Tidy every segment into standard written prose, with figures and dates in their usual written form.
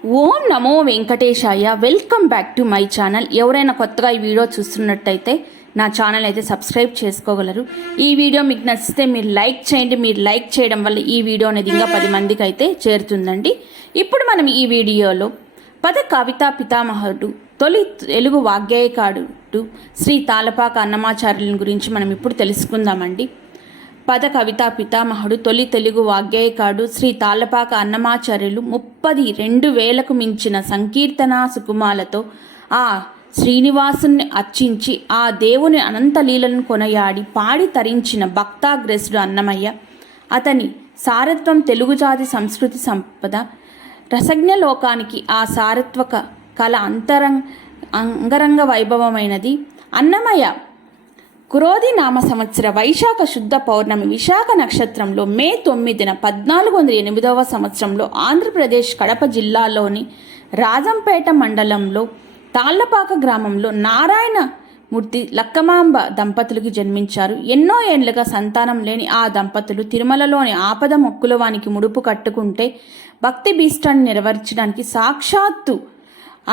Om Namo Venkatesaya. Welcome back to my channel. ఎవరైనా కొత్తగా ఈ వీడియో చూస్తున్నట్టయితే నా ఛానల్ అయితే సబ్స్క్రైబ్ చేసుకోగలరు. ఈ వీడియో మీకు నచ్చితే మీరు లైక్ చేయండి. మీరు లైక్ చేయడం వల్ల ఈ వీడియో అనేది ఇంకా 10 మందికి అయితే చేరుతుందండి. ఇప్పుడు మనం ఈ వీడియోలో పద కవితా పితామహుడు, తొలి తెలుగు వాగ్గేయకారుడు శ్రీ తాళ్లపాక అన్నమాచార్యుల గురించి మనం ఇప్పుడు తెలుసుకుందామండి. పద కవితా పితామహుడు, తొలి తెలుగు వాగ్గేయకారుడు శ్రీ తాళ్లపాక అన్నమాచార్యులు 32,000కు మించిన సంకీర్తనా సుకుమాలతో ఆ శ్రీనివాసుని అర్చించి ఆ దేవుని అనంత లీలను కొనయాడి పాడి తరించిన భక్తాగ్రసుడు అన్నమయ్య. అతని సారత్వం తెలుగు జాతి సంస్కృతి సంపద రసజ్ఞ లోకానికి ఆ సారత్వక కళ అంగరంగ వైభవమైనది. అన్నమయ్య కురోధి నామ సంవత్సర వైశాఖ శుద్ధ పౌర్ణమి విశాఖ నక్షత్రంలో మే 9న 1408వ సంవత్సరంలో ఆంధ్రప్రదేశ్ కడప జిల్లాలోని రాజంపేట మండలంలో తాళ్లపాక గ్రామంలో నారాయణమూర్తి లక్కమాంబ దంపతులకు జన్మించారు. ఎన్నో ఏళ్లుగా సంతానం లేని ఆ దంపతులు తిరుమలలోని ఆపద మొక్కులవానికి ముడుపు కట్టుకుంటే భక్తి భీష్టాన్ని నెరవేర్చడానికి సాక్షాత్తు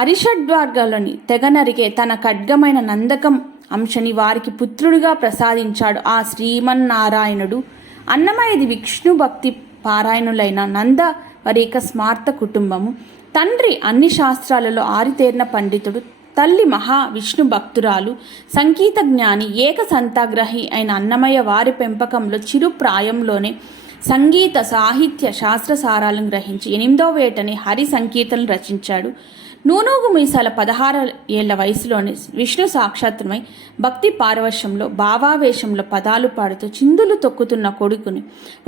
అరిషడ్వర్గాలని తెగనరికే తన ఖడ్గమైన నందకం అంశని వారికి పుత్రుడిగా ప్రసాదించాడు ఆ శ్రీమన్నారాయణుడు. అన్నమయ్యది విష్ణు భక్తి పారాయణులైన నందవరేక స్మార్త కుటుంబము. తండ్రి అన్ని శాస్త్రాలలో ఆరితేరిన పండితుడు, తల్లి మహా విష్ణు భక్తురాలు, సంగీత జ్ఞాని, ఏక సంతాగ్రహి అయిన అన్నమయ్య వారి పెంపకంలో చిరు ప్రాయంలోనే సంగీత సాహిత్య శాస్త్ర సారాలను గ్రహించి 8వ ఏటనే హరి సంకీర్తనలు రచించాడు. నూనూగు మీసాల 16 ఏళ్ల వయసులోని విష్ణు సాక్షాత్మై భక్తి పారవశ్యంలో భావావేశంలో పదాలు పాడుతూ చిందులు తొక్కుతున్న కొడుకుని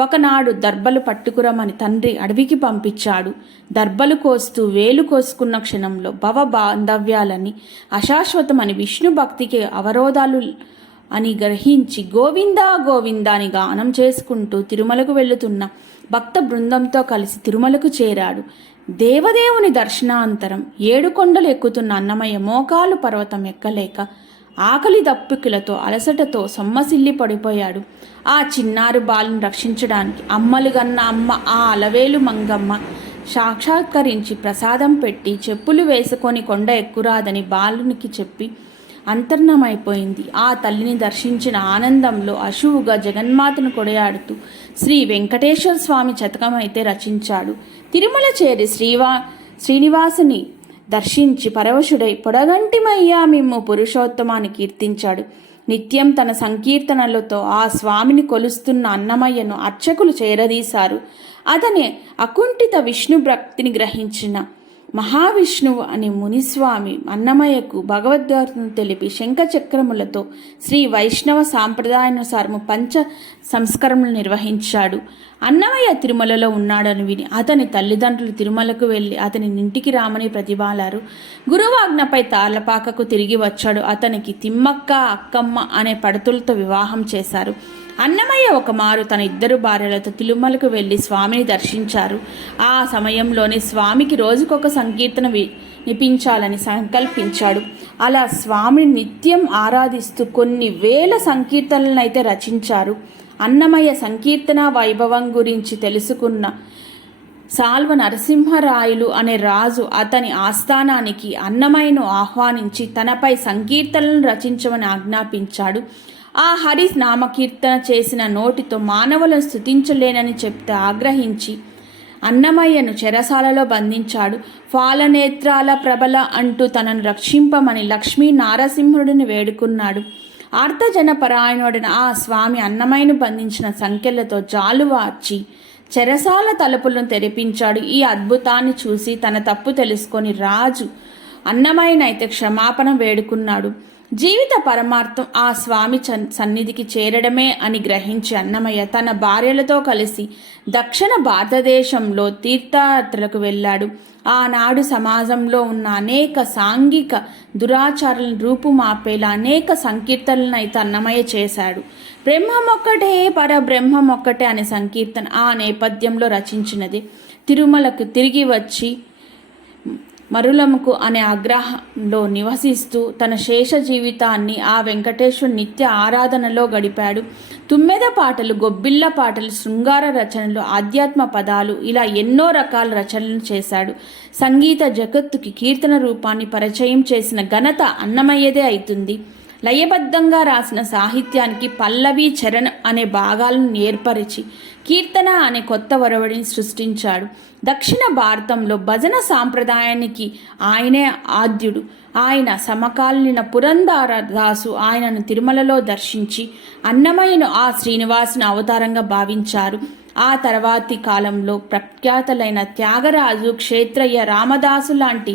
ఒకనాడు దర్బలు పట్టుకురమని తండ్రి అడవికి పంపించాడు. దర్బలు కోస్తూ వేలు కోసుకున్న క్షణంలో భవ బాంధవ్యాలని అశాశ్వతమని విష్ణు భక్తికి అవరోధాలు అని గ్రహించి గోవిందా గోవిందా అని గానం చేసుకుంటూ తిరుమలకు వెళుతున్న భక్త బృందంతో కలిసి తిరుమలకు చేరాడు. దేవదేవుని దర్శనాంతరం 7 కొండలు ఎక్కుతున్న అన్నమయ్య మోకాలు పర్వతం ఎక్కలేక ఆకలి దప్పికలతో అలసటతో సొమ్మసిల్లి పడిపోయాడు. ఆ చిన్నారు బాలుని రక్షించడానికి అమ్మలుగన్న అమ్మ ఆ అలవేలు మంగమ్మ సాక్షాత్కరించి ప్రసాదం పెట్టి చెప్పులు వేసుకొని కొండ ఎక్కురాదని బాలునికి చెప్పి అంతర్ణమైపోయింది. ఆ తల్లిని దర్శించిన ఆనందంలో అశువుగా జగన్మాతను కొడయాడుతూ శ్రీ వెంకటేశ్వర స్వామి శతకమైతే రచించాడు. తిరుమల చేరి శ్రీనివాసుని దర్శించి పరవశుడై పొడగంటిమయ్యా మిమ్ము పురుషోత్తమాన్ని కీర్తించాడు. నిత్యం తన సంకీర్తనలతో ఆ స్వామిని కొలుస్తున్న అన్నమయ్యను అర్చకులు చేరదీశారు. అతని అకుంఠిత విష్ణు భక్తిని గ్రహించిన మహావిష్ణువు అని మునిస్వామి అన్నమయ్యకు భగవద్గీతను తెలిపి శంఖచక్రములతో శ్రీ వైష్ణవ సాంప్రదాయానుసారము పంచ సంస్కరణలు నిర్వహించాడు. అన్నమయ్య తిరుమలలో ఉన్నాడని విని అతని తల్లిదండ్రులు తిరుమలకు వెళ్ళి అతని ఇంటికి రామని ప్రతిబాలారు. గురువాజ్ఞపై తాళ్లపాకకు తిరిగి వచ్చాడు. అతనికి తిమ్మక్క అక్కమ్మ అనే పడతులతో వివాహం చేశారు. అన్నమయ్య ఒకమారు తన 2 భార్యలతో తిరుమలకు వెళ్ళి స్వామిని దర్శించారు. ఆ సమయంలోనే స్వామికి రోజుకొక సంకీర్తన వినిపించాలని సంకల్పించాడు. అలా స్వామిని నిత్యం ఆరాధిస్తూ కొన్ని వేల సంకీర్తనలను అయితే రచించారు. అన్నమయ్య సంకీర్తన వైభవం గురించి తెలుసుకున్న సాల్వ నరసింహరాయలు అనే రాజు అతని ఆస్థానానికి అన్నమయ్యను ఆహ్వానించి తనపై సంకీర్తనలను రచించమని ఆజ్ఞాపించాడు. ఆ హరి నామకీర్తన చేసిన నోటితో మానవులను స్తుతించలేనని చెప్తే ఆగ్రహించి అన్నమయ్యను చెరసాలలో బంధించాడు. ఫాలనేత్రాల ప్రబల అంటూ తనను రక్షింపమని లక్ష్మీ నారసింహుడిని వేడుకున్నాడు. ఆర్తజనపరాయణుడిన ఆ స్వామి అన్నమయ్యను బంధించిన సంఖ్యలతో జాలువార్చి చెరసాల తలుపులను తెరిపించాడు. ఈ అద్భుతాన్ని చూసి తన తప్పు తెలుసుకొని రాజు అన్నమయ్యనైతే క్షమాపణ వేడుకున్నాడు. జీవిత పరమార్థం ఆ స్వామి సన్నిధికి చేరడమే అని గ్రహించి అన్నమయ్య తన భార్యలతో కలిసి దక్షిణ భారతదేశంలో తీర్థయాత్రలకు వెళ్ళాడు. ఆనాడు సమాజంలో ఉన్న అనేక సాంఘిక దురాచారాలను రూపుమాపేలా అనేక సంకీర్తనలను అయితే అన్నమయ్య చేశాడు. బ్రహ్మమొక్కటే పరబ్రహ్మమొక్కటే అనే సంకీర్తన ఆ నేపథ్యంలో రచించినది. తిరుమలకు తిరిగి వచ్చి మరులముకు అనే ఆగ్రహంలో నివసిస్తూ తన శేష జీవితాన్ని ఆ వెంకటేశ్వరు నిత్య ఆరాధనలో గడిపాడు. తుమ్మెద పాటలు, గొబ్బిళ్ళ పాటలు, శృంగార రచనలు, ఆధ్యాత్మ పదాలు ఇలా ఎన్నో రకాల రచనలు చేశాడు. సంగీత జగత్తుకి కీర్తన రూపాన్ని పరిచయం చేసిన ఘనత అన్నమయ్యదే అవుతుంది. లయబద్ధంగా రాసిన సాహిత్యానికి పల్లవి, చరణ్ అనే భాగాలను ఏర్పరిచి కీర్తన అనే కొత్త ఒరవడిని సృష్టించాడు. దక్షిణ భారతంలో భజన సాంప్రదాయానికి ఆయనే ఆద్యుడు. ఆయన సమకాలీన పురందరదాసు ఆయనను తిరుమలలో దర్శించి అన్నమయ్యను ఆ శ్రీనివాసుని అవతారంగా భావించారు. ఆ తర్వాతి కాలంలో ప్రఖ్యాతులైన త్యాగరాజు, క్షేత్రయ్య, రామదాసు లాంటి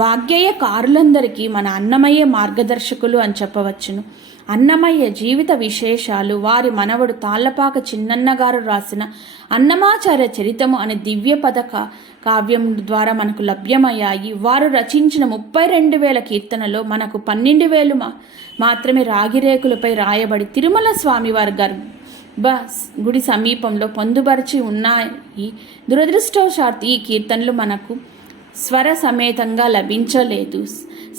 వాగ్గేయకారులందరికీ మన అన్నమయ్య మార్గదర్శకులు అని చెప్పవచ్చును. అన్నమయ్య జీవిత విశేషాలు వారి మనవడు తాళ్లపాక చిన్నన్న గారు రాసిన అన్నమాచార్య చరితము అనే దివ్య పథక కావ్యం ద్వారా మనకు లభ్యమయ్యాయి. వారు రచించిన 32,000 కీర్తనలో మనకు 12,000 మాత్రమే రాగిరేకులపై రాయబడి తిరుమల స్వామివారి గుడి సమీపంలో పొందుపరిచి ఉన్నాయి. దురదృష్టవశాత్తు ఈ కీర్తనలు మనకు స్వర సమేతంగా లభించలేదు.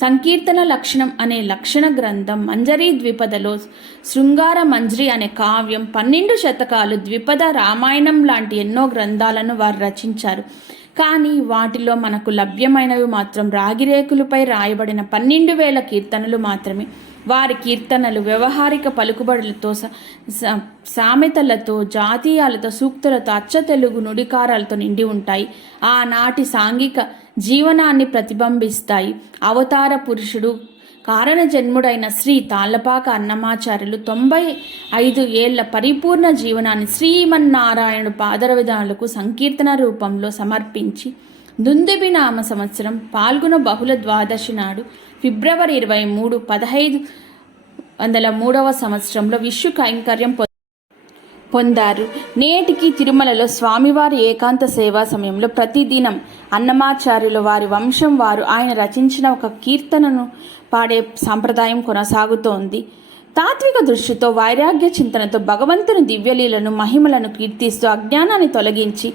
సంకీర్తన లక్షణం అనే లక్షణ గ్రంథం, మంజరీ ద్విపదలో శృంగార మంజరి అనే కావ్యం, 12 శతకాలు, ద్విపద, రామాయణం లాంటి ఎన్నో గ్రంథాలను వారు రచించారు. కానీ వాటిలో మనకు లభ్యమైనవి మాత్రం రాగిరేకులపై రాయబడిన 12,000 కీర్తనలు మాత్రమే. వారి కీర్తనలు వ్యవహారిక పలుకుబడులతో, సామెతలతో, జాతీయాలతో, సూక్తులతో, అచ్చ తెలుగు నుడికారాలతో నిండి ఉంటాయి. ఆనాటి సాంఘిక జీవనాన్ని ప్రతిబింబిస్తాయి. అవతార పురుషుడు, కారణ జన్ముడైన శ్రీ తాళ్లపాక అన్నమాచార్యులు 95 ఏళ్ల పరిపూర్ణ జీవనాన్ని శ్రీమన్నారాయణుడు పాదరవిధానులకు సంకీర్తన రూపంలో సమర్పించి దుందుబి నామ సంవత్సరం పాల్గొన బహుళ ద్వాదశి నాడు ఫిబ్రవరి 23, 1503 సంవత్సరంలో విశ్వ కైంకర్యం పొందారు. నేటికి తిరుమలలో స్వామివారి ఏకాంత సేవా సమయంలో ప్రతిదినం అన్నమాచార్యులు వారి వంశం వారు ఆయన రచించిన ఒక కీర్తనను పాడే సాంప్రదాయం కొనసాగుతోంది. తాత్విక దృష్టితో, వైరాగ్య చింతనతో భగవంతుని దివ్యలీలను, మహిమలను కీర్తిస్తూ అజ్ఞానాన్ని తొలగించి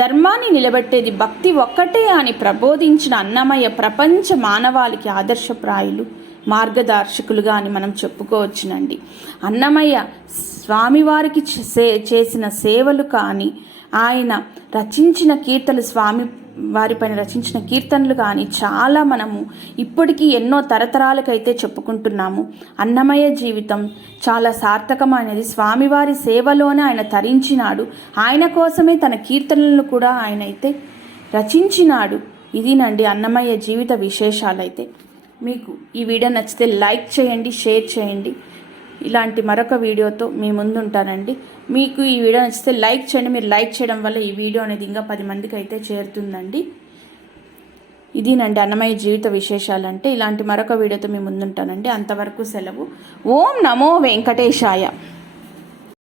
ధర్మాన్ని నిలబెట్టేది భక్తి ఒక్కటే అని ప్రబోధించిన అన్నమయ్య ప్రపంచ మానవాళికి ఆదర్శప్రాయులు, మార్గదర్శకులుగా అని మనం చెప్పుకోవచ్చునండి. అన్నమయ్య స్వామివారికి చేసిన సేవలు కానీ, ఆయన రచించిన కీర్తనలు, స్వామి వారిపైన రచించిన కీర్తనలు కానీ చాలా మనము ఇప్పటికీ ఎన్నో తరతరాలకైతే చెప్పుకుంటున్నాము. అన్నమయ్య జీవితం చాలా సార్థకమైనది. స్వామివారి సేవలోనే ఆయన తరించినాడు. ఆయన కోసమే తన కీర్తనలను కూడా ఆయన అయితే రచించినాడు. ఇదినండి అన్నమయ్య జీవిత విశేషాలైతే. మీకు ఈ వీడియో నచ్చితే లైక్ చేయండి, షేర్ చేయండి. ఇలాంటి మరొక వీడియోతో మీ ముందు ఉంటానండి. మీకు ఈ వీడియో నచ్చితే లైక్ చేయండి. మీరు లైక్ చేయడం వల్ల ఈ వీడియో అనేది ఇంకా 10 మందికి అయితే చేరుతుందండి. ఇదేనండి అన్నమయ్య జీవిత విశేషాలంటే. ఇలాంటి మరొక వీడియోతో మీ ముందుంటానండి. అంతవరకు సెలవు. ఓం నమో వెంకటేశాయ.